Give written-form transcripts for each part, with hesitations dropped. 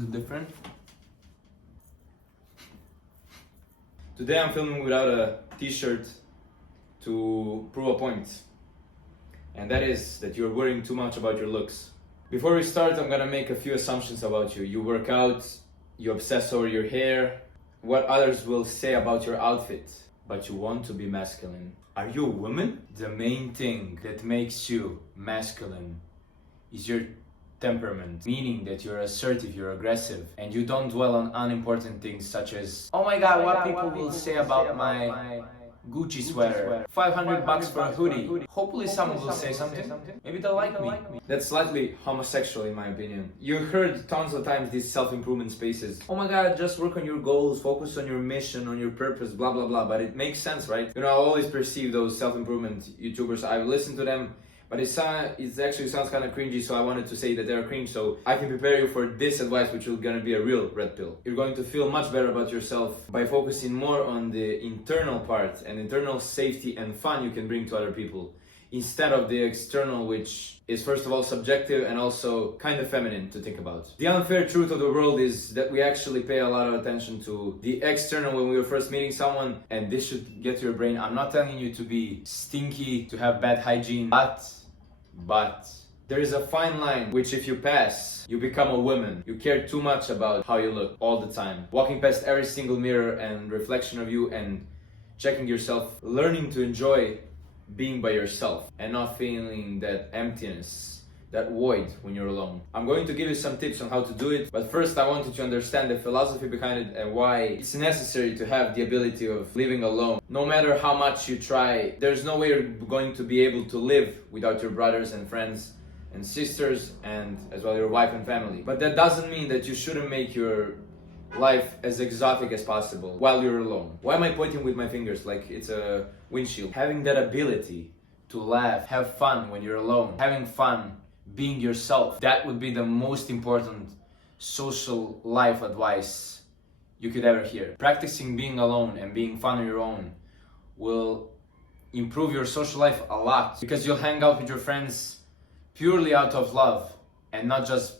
completely different. Today I'm filming without a t-shirt to prove a point. And that is that you're worrying too much about your looks. Before we start, I'm gonna make a few assumptions about you. You work out, you obsess over your hair, what others will say about your outfit, but you want to be masculine. Are you a woman? The main thing that makes you masculine is your temperament, meaning that you're assertive, you're aggressive, and you don't dwell on unimportant things such as, oh my god, what people will say about my Gucci sweater, $500 for a hoodie. Hopefully someone will say something. Maybe they'll like me. That's slightly homosexual in my opinion. You heard tons of times these self-improvement spaces. Oh my god, just work on your goals, focus on your mission, on your purpose, blah blah blah. But it makes sense, right? You know, I always perceive those self-improvement YouTubers. I've listened to them, but it actually sounds kind of cringy, so I wanted to say that they're cringe so I can prepare you for this advice, which is gonna be a real red pill. You're going to feel much better about yourself by focusing more on the internal part and internal safety and fun you can bring to other people, instead of the external, which is first of all subjective and also kind of feminine to think about. The unfair truth of the world is that we actually pay a lot of attention to the external when we were first meeting someone, and this should get to your brain. I'm not telling you to be stinky, to have bad hygiene, but there is a fine line which if you pass, you become a woman. You care too much about how you look all the time. Walking past every single mirror and reflection of you and checking yourself, learning to enjoy being by yourself and not feeling that emptiness, that void when you're alone. I'm going to give you some tips on how to do it, but first I want you to understand the philosophy behind it and why it's necessary to have the ability of living alone. No matter how much you try, there's no way you're going to be able to live without your brothers and friends and sisters and as well your wife and family. But that doesn't mean that you shouldn't make your life as exotic as possible while you're alone. Why am I pointing with my fingers like it's a windshield? Having that ability to laugh, have fun when you're alone, having fun being yourself, that would be the most important social life advice you could ever hear. Practicing being alone and being fun on your own will improve your social life a lot, because you'll hang out with your friends purely out of love and not just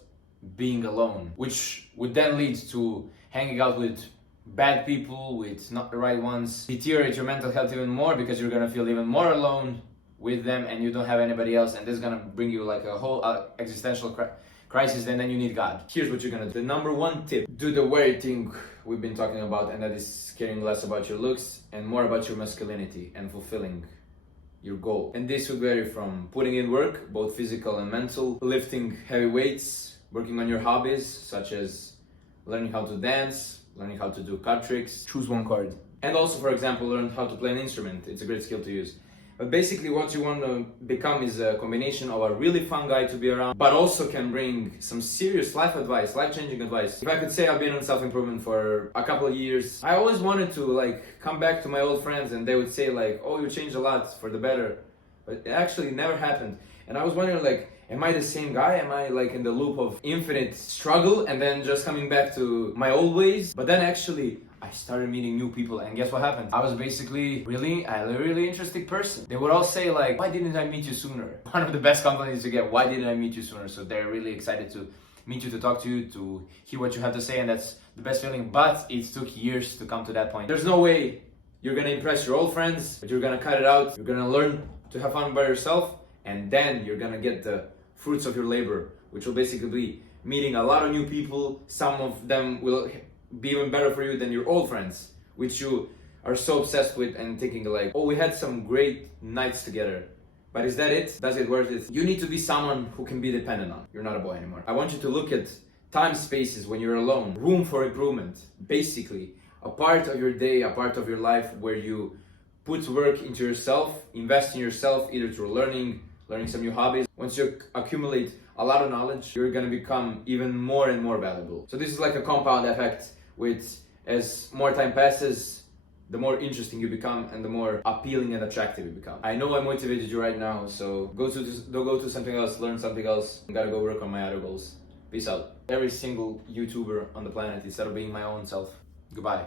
being alone, which would then lead to hanging out with bad people, with not the right ones, deteriorate your mental health even more because you're gonna feel even more alone with them and you don't have anybody else, and this is gonna bring you like a whole existential crisis, and then you need God. Here's what you're gonna do. The number one tip: do the very thing we've been talking about, and that is caring less about your looks and more about your masculinity and fulfilling your goal. And this would vary from putting in work, both physical and mental, lifting heavy weights, working on your hobbies such as learning how to dance, learning how to do card tricks, choose one card, and also, for example, learn how to play an instrument. It's a great skill to use. But basically what you want to become is a combination of a really fun guy to be around, but also can bring some serious life advice, life-changing advice. If I could say, I've been on self-improvement for a couple of years. I always wanted to come back to my old friends and they would say oh, you changed a lot for the better. But it actually never happened. And I was wondering am I the same guy? Am I in the loop of infinite struggle and then just coming back to my old ways? But then actually I started meeting new people, and guess what happened? I was basically a really interesting person. They would all say why didn't I meet you sooner? One of the best compliments you get, why didn't I meet you sooner? So they're really excited to meet you, to talk to you, to hear what you have to say, and that's the best feeling. But it took years to come to that point. There's no way you're gonna impress your old friends, but you're gonna cut it out. You're gonna learn to have fun by yourself, and then you're gonna get the fruits of your labor, which will basically be meeting a lot of new people. Some of them will be even better for you than your old friends, which you are so obsessed with and thinking oh, we had some great nights together. But is that it? Does it worth it? You need to be someone who can be dependent on. You're not a boy anymore. I want you to look at time spaces when you're alone, room for improvement. Basically, a part of your day, a part of your life where you put work into yourself, invest in yourself, either through learning some new hobbies. Once you accumulate a lot of knowledge, you're gonna become even more and more valuable. So this is like a compound effect, with as more time passes, the more interesting you become and the more appealing and attractive you become. I know I motivated you right now, so go to something else, learn something else. I gotta go work on my other goals. Peace out. Every single YouTuber on the planet instead of being my own self. Goodbye.